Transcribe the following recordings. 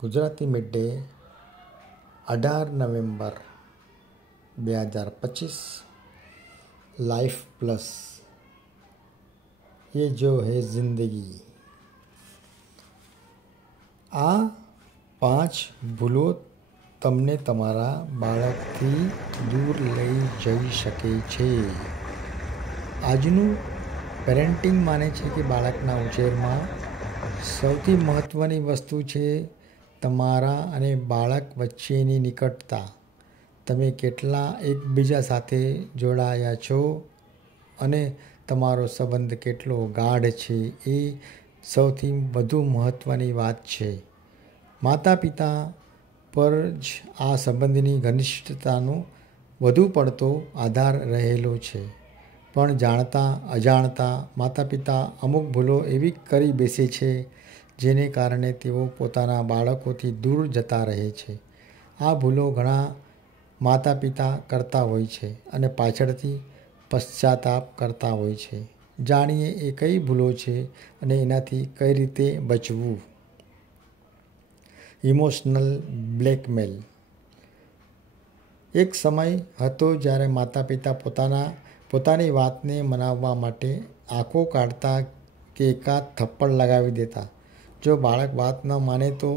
Gujarati mid day 18 November 2025 life plus ये जो है जिंदगी। આ 5 ભૂલો તમને તમારા બાળકથી દૂર લઈ જઈ શકે છે। આજનું પેરેન્ટિંગ માને છે કે બાળકના ઉછેરમાં સૌથી મહત્ત્વની વસ્તુ છે તમારા અને બાળક વચ્ચેની નિકટતા। તમે કેટલા એકબીજા સાથે જોડાયા છો અને તમારો સંબંધ કેટલો ગાઢ છે એ સૌથી વધુ મહત્ત્વની વાત છે। માતા પિતા પર જ આ સંબંધની ઘનિષ્ઠતાનો વધુ પડતો આધાર રહેલો છે, પણ જાણતા અજાણતા માતા પિતા અમુક ભૂલો એવી કરી બેસે છે જેને કારણે તેઓ પોતાના બાળકોથી દૂર જતા રહે છે। આ ભૂલો ઘણા માતા પિતા કરતા હોય છે અને પાછળથી પશ્ચાતાપ કરતા હોય છે। જાણીએ એ કઈ ભૂલો છે અને એનાથી કઈ રીતે બચવું। Emotional blackmail. એક સમય હતો જ્યારે માતા પિતા પોતાની વાતને મનાવવા માટે આંખો કાઢતા કે એકાદ થપ્પડ લગાવી દેતા। જો બાળક વાત ન માને તો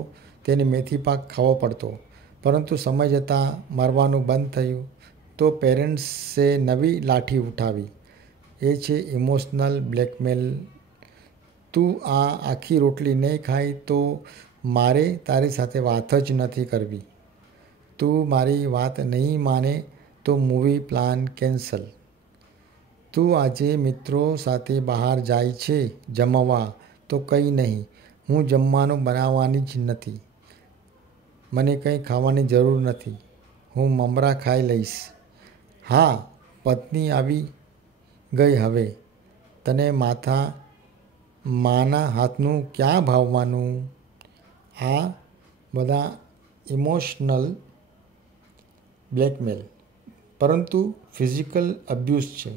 તેને મેથી પાક ખાવો પડતો, પરંતુ સમય જતાં મરવાનું બંધ થયું તો પેરેન્ટ્સે નવી લાઠી ઉઠાવી। એ છે ઇમોશનલ બ્લેકમેલ। તું આ આખી રોટલી નહીં ખાય તો મારે તારી સાથે વાત જ નથી કરવી। તું મારી વાત નહીં માને તો મૂવી પ્લાન કેન્સલ। તું આજે મિત્રો સાથે બહાર જાય છે જમવા તો કંઈ નહીં, હું જમવાનું બનાવવાની જ નથી, મને કંઈ ખાવાની જરૂર નથી, હું મમરા ખાઈ લઈશ। હા, પત્ની આવી ગઈ હવે, તને માના હાથનું ક્યાં ભાવવાનું। આ બધા ઇમોશનલ બ્લેકમેલ, પરંતુ ફિઝિકલ અબ્યુઝ છે।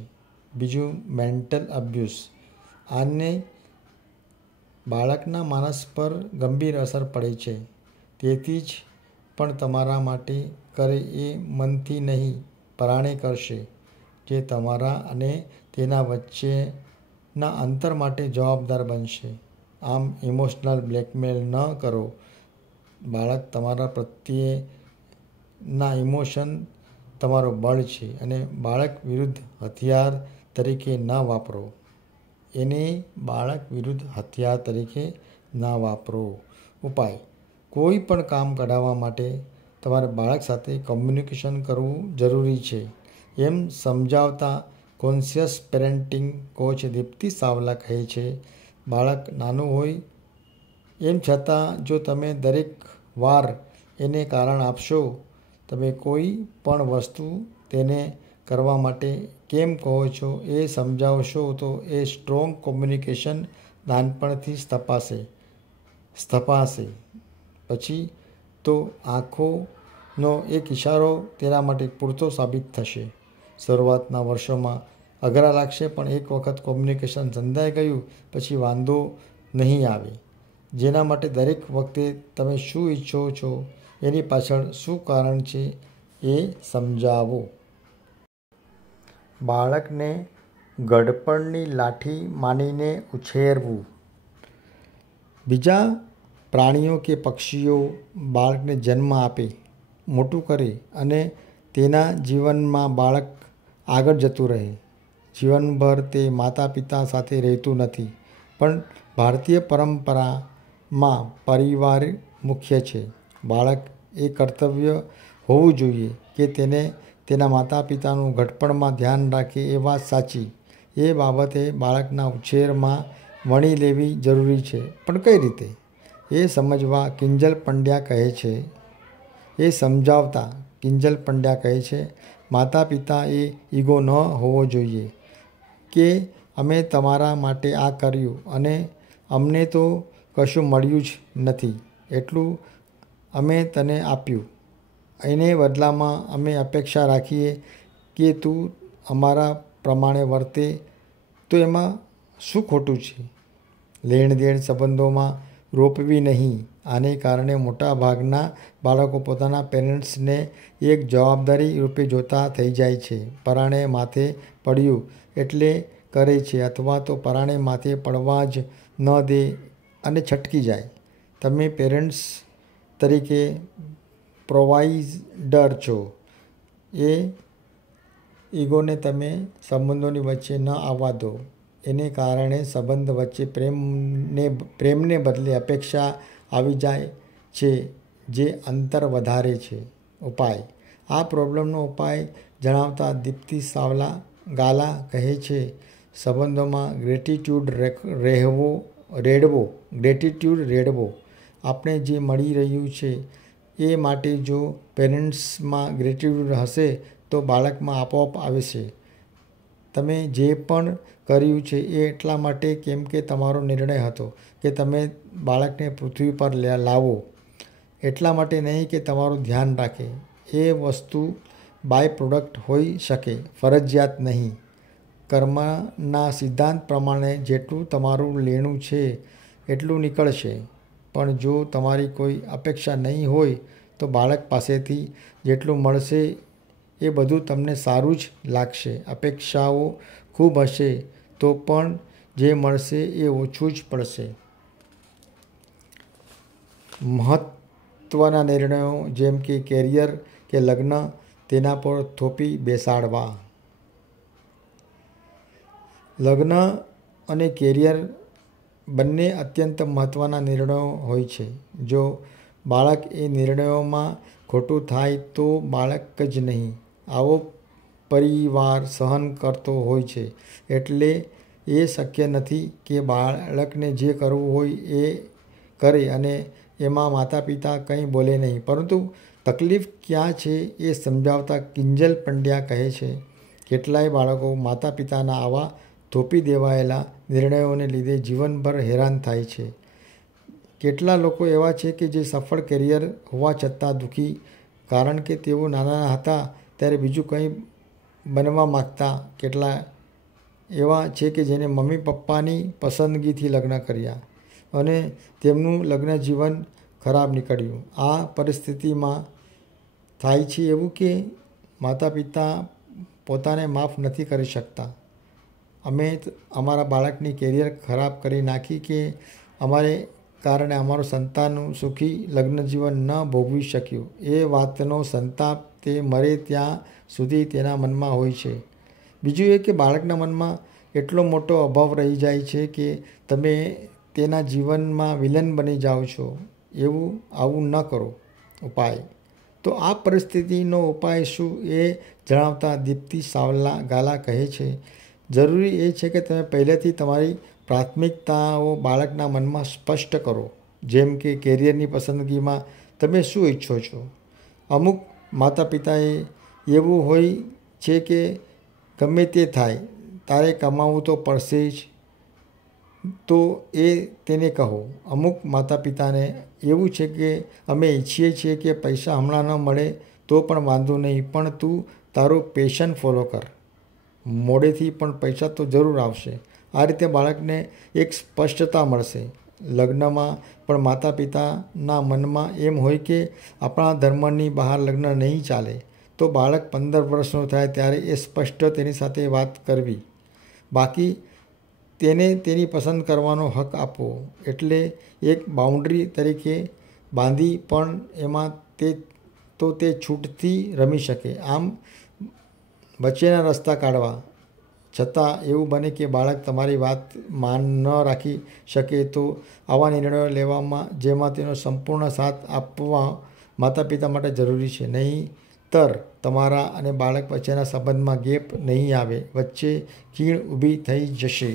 બીજું મેન્ટલ અબ્યુઝ। આને બાળકના માનસ પર ગંભીર અસર પડે છે, તેથી જ પણ તમારા માટે કરે એ મનથી નહીં પરાણે કરશે, જે તમારા અને તેના વચ્ચેના અંતર માટે જવાબદાર બનશે। આમ ઇમોશનલ બ્લેકમેલ ન કરો। બાળક તમારા પ્રત્યેના ઇમોશન તમારો બળ છે અને બાળક વિરુદ્ધ હથિયાર તરીકે ન વાપરો એને। બાળક વિરુદ્ધ હથિયાર તરીકે ન વાપરો। ઉપાય: કોઈ પણ કામ કઢાવવા માટે તમારે બાળક સાથે કોમ્યુનિકેશન કરવું જરૂરી છે, એમ સમજાવતા conscious parenting coach Deepti Savla કહે છે। બાળક નાનું હોય એમ છતાં જો તમે દરેક વાર એને કારણ આપશો, તમે કોઈ પણ વસ્તુ તેને કરવા માટે કેમ કહો છો એ સમજાવશો તો એ સ્ટ્રોંગ કોમ્યુનિકેશન નાનપણથી સ્થપાશે। પછી તો આંખોનો એક ઇશારો તેના માટે પૂરતો સાબિત થશે। શરૂઆતના વર્ષોમાં અઘરા લાગશે, પણ એક વખત કોમ્યુનિકેશન સંધાઈ ગયું પછી વાંધો નહીં આવે। જેના માટે દરેક વખતે તમે શું ઈચ્છો છો એની પાછળ શું કારણ છે એ સમજાવો। બાળકને ઘડપણની લાઠી માનીને ઉછેરવું। બીજા પ્રાણીઓ કે પક્ષીઓ બાળકને જન્મ આપે, મોટું કરે અને તેના જીવનમાં બાળક આગળ જતું રહે। જીવનભર તે માતા પિતા સાથે રહેતું નથી, પણ ભારતીય પરંપરામાં પરિવાર મુખ્ય છે। બાળક એ કર્તવ્ય હોવું જોઈએ કે તેને તેના માતા પિતાનું ઘડપણમાં ધ્યાન રાખે એ વાત સાચી। એ બાબતે બાળકના ઉછેરમાં વણી લેવી જરૂરી છે, પણ કઈ રીતે એ સમજાવતા કિંજલ પંડ્યા કહે છે, માતા પિતા એ ઈગો ન હોવો જોઈએ કે અમે તમારા માટે આ કર્યું અને અમને તો કશું મળ્યું જ નથી, એટલું અમે તને આપ્યું, એને બદલામાં અમે અપેક્ષા રાખીએ કે તું અમારા પ્રમાણે વર્તે, તો એમાં શું ખોટું છે। લેણ દેણ સંબંધોમાં રોપવી નહીં, આને કારણે મોટાભાગના બાળકો પોતાના પેરેન્ટ્સને એક જવાબદારી રૂપે જોતા થઈ જાય છે. પરાણે માથે પડ્યું એટલે કરે છે અથવા તો પરાણે માથે પડવા જ ન દે અને છટકી જાય. તમે પેરેન્ટ્સ તરીકે પ્રોવાઇડર છો. એ ઈગોને તમે સંબંધોની વચ્ચે ન આવવા દો. એને કારણે સંબંધ વચ્ચે પ્રેમને બદલે અપેક્ષા આવી જાય છે જે અંતર વધારે છે. ઉપાય. આ પ્રોબ્લેમનો ઉપાય જણાવતા દીપ્તિ સાવલા ગાલા કહે છે, સંબંધોમાં ગ્રેટિટ્યૂડ રેડવો. આપણે જે મળી રહ્યું છે એ માટે જો પેરેન્ટ્સમાં ગ્રેટિટ્યૂડ હશે તો બાળકમાં આપોઆપ આવશે. તમે જે પણ કર્યું છે એ એટલા માટે કેમ કે તમારો નિર્ણય હતો કે તમે બાળકને પૃથ્વી પર લાવો. એટલા માટે નહીં કે તમારું ધ્યાન રાખે. એ વસ્તુ બાય પ્રોડક્ટ હોઈ શકે, ફરજિયાત નહીં. કર્મના સિદ્ધાંત પ્રમાણે જેટલું તમારું લેણું છે એટલું નીકળશે. પણ જો તમારી કોઈ અપેક્ષા નહીં હોય તો બાળક પાસેથી જેટલું મળશે એ બધું તમને સારું જ લાગશે. અપેક્ષાઓ ખૂબ હશે તો પણ જે મળશે એ ઓછું જ પડશે. મહત્ત્વના નિર્ણયો જેમ કે કેરિયર કે લગ્ન તેના પર થોપી બેસાડવા. લગ્ન અને કેરિયર બંને અત્યંત મહત્ત્વના નિર્ણયો હોય છે. જો બાળક એ નિર્ણયોમાં ખોટું થાય તો બાળક જ નહીં, આવો પરિવાર સહન કરતો હોય છે. એટલે એ શક્ય નથી કે બાળકને જે કરવું હોય એ કરે અને એમાં માતા પિતા કંઈ બોલે નહીં. પરંતુ તકલીફ ક્યાં છે એ સમજાવતા કિંજલ પંડ્યા કહે છે, કેટલાય બાળકો માતા પિતાના આવા થોપી દેવાયેલા નિર્ણયોને લીધે જીવનભર હેરાન થાય છે. કેટલા લોકો એવા છે કે જે સફળ કેરિયર હોવા છતાં દુઃખી, કારણ કે તેઓ નાના હતા ત્યારે બીજું કંઈ બનવા માગતા. કેટલા એવા છે કે જેને મમ્મી પપ્પાની પસંદગીથી લગ્ન કર્યા અને તેમનું લગ્ન જીવન ખરાબ નીકળ્યું. આ પરિસ્થિતિમાં થાય છે એવું કે માતા પિતા પોતાને માફ નથી કરી શકતા. અમે અમારા બાળકની કેરિયર ખરાબ કરી નાખી કે અમારે કારણે અમારું સંતાનનું સુખી લગ્ન જીવન ન ભોગવી શક્યું. એ વાતનો સંતાપ તે મરે ત્યાં સુધી તેના મનમાં હોય છે. બીજું એ કે બાળકના મનમાં એટલો મોટો અભાવ રહી જાય છે કે તમે તેના જીવનમાં વિલન બની જાઓ છો. આવું ન કરો. ઉપાય. તો આ પરિસ્થિતિનો ઉપાય શું એ જણાવતા દીપ્તિ સાવલા ગાલા કહે છે, જરૂરી એ છે કે તમે પહેલેથી તમારી પ્રાથમિકતાઓ બાળકના મનમાં સ્પષ્ટ કરો. જેમ કે કેરિયરની પસંદગીમાં તમે શું ઈચ્છો છો. અમુક માતા પિતાએ એવું હોય છે કે ગમે તે થાય તારે કમાવું તો પડશે જ, તો તેને કહો. અમુક માતા પિતાને એવું છે કે અમે ઈચ્છીએ છીએ કે પૈસા હમણાં ન મળે તો પણ વાંધો નહીં, પણ તું તારું પેશન ફોલો કર, મોડેથી પણ પૈસા તો જરૂર આવશે. આ રીતે બાળકને એક સ્પષ્ટતા મળશે. લગ્નમાં પણ માતા પિતાના મનમાં એમ હોય કે આપણા ધર્મની બહાર લગ્ન નહીં ચાલે, તો બાળક 15 વર્ષનું થાય ત્યારે એ સ્પષ્ટ તેની સાથે વાત કરવી. બાકી તેને તેની પસંદ કરવાનો હક આપવો. એટલે એક બાઉન્ડ્રી તરીકે બાંધી પણ એમાં તે છૂટથી રમી શકે. આમ વચ્ચેના રસ્તા કાઢવા. છતાં એવું બને કે બાળક તમારી વાત માન ન રાખી શકે તો આવા નિર્ણયો લેવામાં જેમાં તેનો સંપૂર્ણ સાથ આપવા માતા પિતા માટે જરૂરી છે. નહીંતર તમારા અને બાળક વચ્ચેના સંબંધમાં ગેપ નહીં આવે, વચ્ચે ખીણ ઊભી થઈ જશે.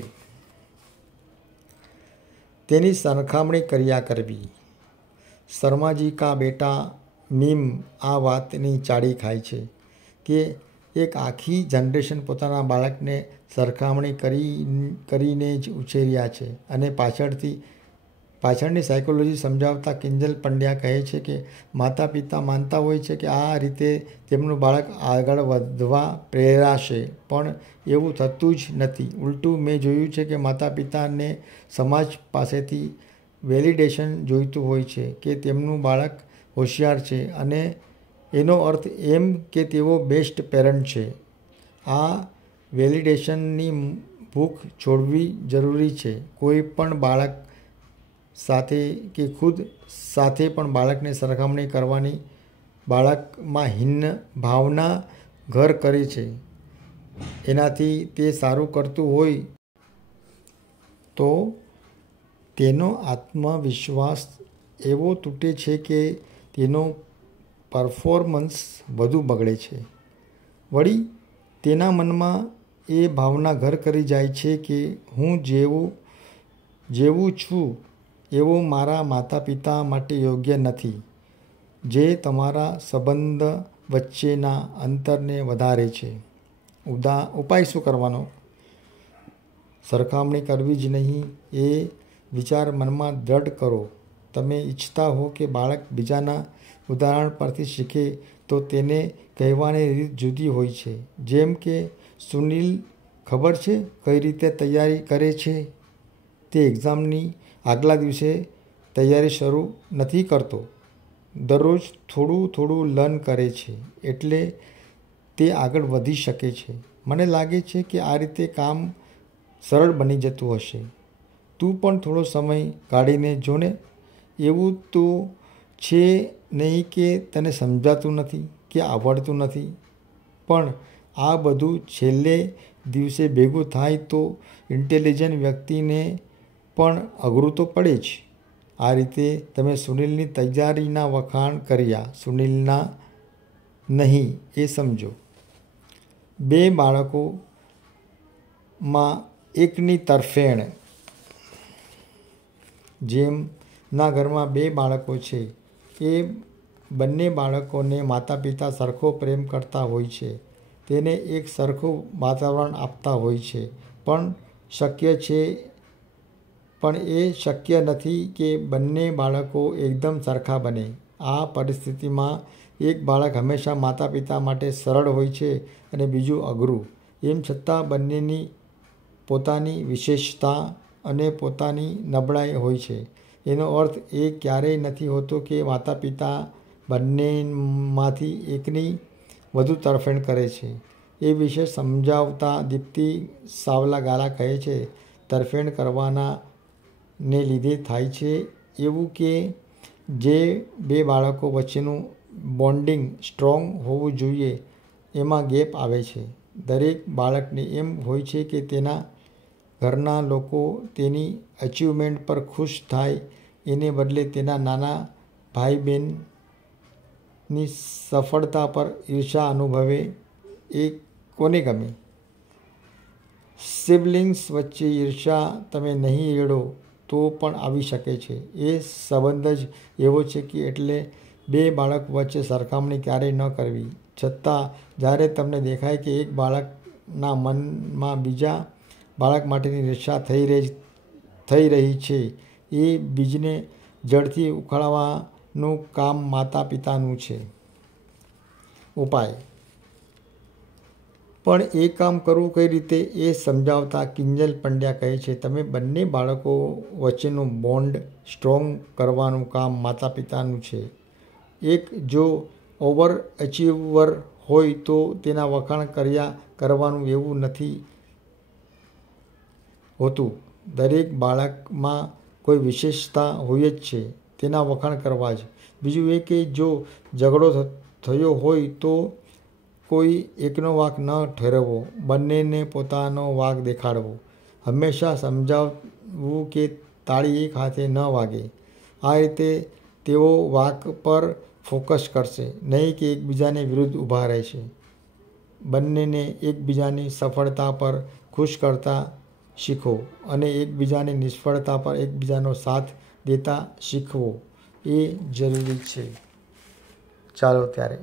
તેની સરખામણી કર્યા કરવી. શર્માજી કા બેટા મીમ આ વાતની ચાડી ખાય છે કે એક આખી જનરેશન પોતાના બાળકને સરખામણી કરીને જ ઉછેર્યા છે. અને પાછળની સાયકોલોજી સમજાવતા કિંજલ પંડ્યા કહે છે કે માતા પિતા માનતા હોય છે કે આ રીતે તેમનું બાળક આગળ વધવા પ્રેરાશે, પણ એવું થતું જ નથી. ઉલટું મેં જોયું છે કે માતા પિતાને સમાજ પાસેથી વેલિડેશન જોઈતું હોય છે કે તેમનું બાળક હોશિયાર છે અને એનો અર્થ એમ કે તેઓ બેસ્ટ પેરેન્ટ છે. આ વેલિડેશનની ભૂખ છોડવી જરૂરી છે. કોઈ પણ બાળક સાથે કે ખુદ સાથે પણ બાળકને સરખામણી કરવાની બાળકમાં હીન ભાવના ઘર કરે છે. એનાથી તે સારું કરતું હોય તો તેનો આત્મવિશ્વાસ એવો તૂટે છે કે તેનો પરફોર્મન્સ વધુ બગડે છે. વળી તેના મનમાં એ ભાવના ઘર કરી જાય છે કે હું જેવું છું એવું મારા માતા પિતા માટે યોગ્ય નથી, જે તમારા સંબંધ વચ્ચેના અંતરને વધારે છે. ઉપાય શું કરવાનો? સરખામણી કરવી જ નહીં એ વિચાર મનમાં દ્રઢ કરો. તમે ઈચ્છતા હો કે બાળક બીજાના ઉદાહરણ પરથી શીખે તો તેને કહેવાની રીત જુદી હોય છે. જેમ કે, સુનિલ ખબર છે કઈ રીતે તૈયારી કરે છે? તે એક્ઝામની આગલા દિવસે તૈયારી શરૂ નથી કરતો. દરરોજ થોડું થોડું લર્ન કરે છે એટલે તે આગળ વધી શકે છે. મને લાગે છે કે આ રીતે કામ સરળ બની જતું હશે. તું પણ થોડો સમય કાઢીને જોને. એવું તો છે નહીં કે તને સમજાતું નથી કે આવડતું નથી, પણ આ બધું છેલ્લે દિવસે ભેગું થાય તો ઇન્ટેલિજન્ટ વ્યક્તિને પણ અઘરું તો પડે જ. આ રીતે તમે સુનિલની તૈયારીના વખાણ કર્યા, સુનિલના નહીં એ સમજો. 2 બાળકોમાં એકની તરફેણ. જેમના ઘરમાં 2 બાળકો છે એ બંને બાળકોને માતા પિતા સરખો પ્રેમ કરતા હોય છે, તેને એક સરખું વાતાવરણ આપતા હોય છે, પણ એ શક્ય નથી કે બંને બાળકો એકદમ સરખા બને. આ પરિસ્થિતિમાં એક બાળક હંમેશા માતા પિતા માટે સરળ હોય છે અને બીજું અઘરું. એમ છતાં બંનેની પોતાની વિશેષતા અને પોતાની નબળાઈ હોય છે. એનો અર્થ એ ક્યારેય નથી હોતો કે માતા પિતા બંનેમાંથી એકની વધુ તરફેણ કરે છે. એ વિશે સમજાવતા દીપ્તિ સાવલા ગાલા કહે છે, તરફેણ કરવાના ને લીધે થાય છે એવું કે જે 2 બાળકો વચ્ચેનું બોન્ડિંગ સ્ટ્રોંગ હોવું જોઈએ એમાં ગેપ આવે છે. દરેક બાળકને એમ હોય છે કે તેના ઘરના લોકો તેની અચીવમેન્ટ પર ખુશ થાય, એને બદલે તેના નાના ભાઈ બહેનની સફળતા પર ઈર્ષા અનુભવે. એ કોને ગમે? સિબલિંગ્સ વચ્ચે ઈર્ષા તમે નહીં એડો તો પણ આવી શકે છે. એ સંબંધ જ એવો છે કે એટલે 2 બાળક વચ્ચે સરખામણી ક્યારેય ન કરવી. છતાં જ્યારે તમને દેખાય કે એક બાળકના મનમાં બીજા બાળક માટેની ઈર્ષા થઈ રહી છે, એ બીજને જડથી ઉખાડવાનું કામ માતા પિતાનું છે. ઉપાય. પણ એ કામ કરવું કઈ રીતે એ સમજાવતા કિંજલ પંડ્યા કહે છે, તમે બંને બાળકો વચ્ચેનું બોન્ડ સ્ટ્રોંગ કરવાનું કામ માતા પિતાનું છે. એક જો ઓવર અચીવર હોય તો તેના વખાણ કર્યા કરવાનું એવું નથી હોતું. દરેક બાળકમાં કોઈ વિશેષતા હોય જ છે, તેના વખાણ કરવા જ. બીજું એ કે જો ઝઘડો થયો હોય તો કોઈ એકનો વાંક ન ઠેરવવો, બંનેને પોતાનો વાંક દેખાડવો. હંમેશા સમજાવવું કે તાળી એક હાથે ન વાગે. આ રીતે તેઓ વાંક પર ફોકસ કરશે, નહીં કે એકબીજાને વિરુદ્ધ ઊભા રહેશે. બંનેને એકબીજાની સફળતા પર ખુશ કરતા શીખો અને એકબીજાની નિષ્ફળતા પર એકબીજાનો સાથ દેતા શીખવો એ જરૂરી છે. ચાલો ત્યારે.